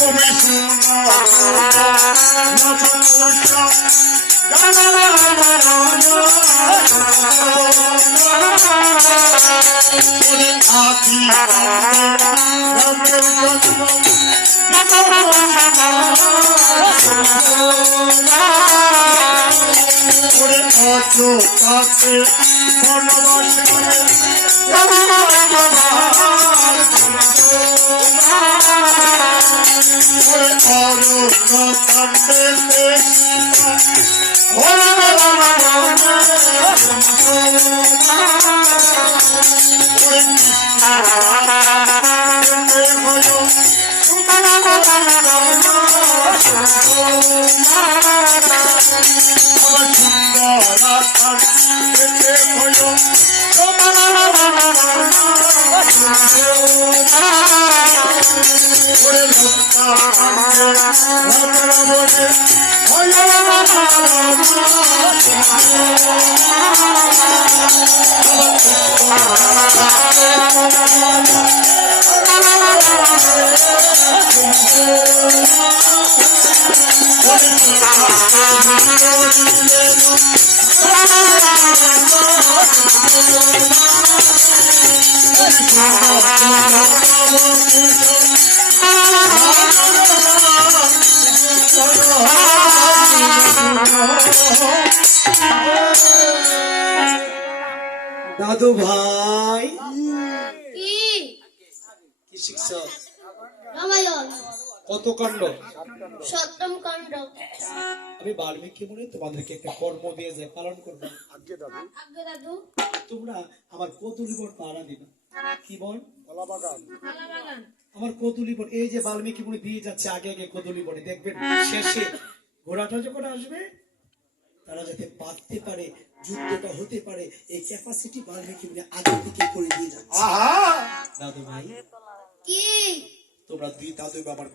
তুমি শোনো আখি রামের জন্ম অযোধ্যাতে বনবাস করে দাদু ভাই কি শিখছ? রামায়ণ কত কাণ্ড? সপ্তম কাণ্ড। আমি বাল্মীকি মুনি তোমাদেরকে একটা কর্ম দিয়ে যে পালন করবো। আজ্ঞে দাদু। তোমরা আমার কদুলি বন পাহারা দিবে। কি বন? কলা বাগান। আমার কদুলি বন, এই যে বাল্মীকি মুনি দিয়ে যাচ্ছে আগে আগে কদুলি বনে, দেখবেন শেষে ঘোড়াটা যখন আসবে তারা যাতে বাঁধতে পারে, যুদ্ধটা হতে পারে, এই ক্যাপাসিটি বাল্মীকি মুনি আগে থেকে করে দিয়ে যাচ্ছে। দাদু ভাই কি তোমরা দুই দাদু আমার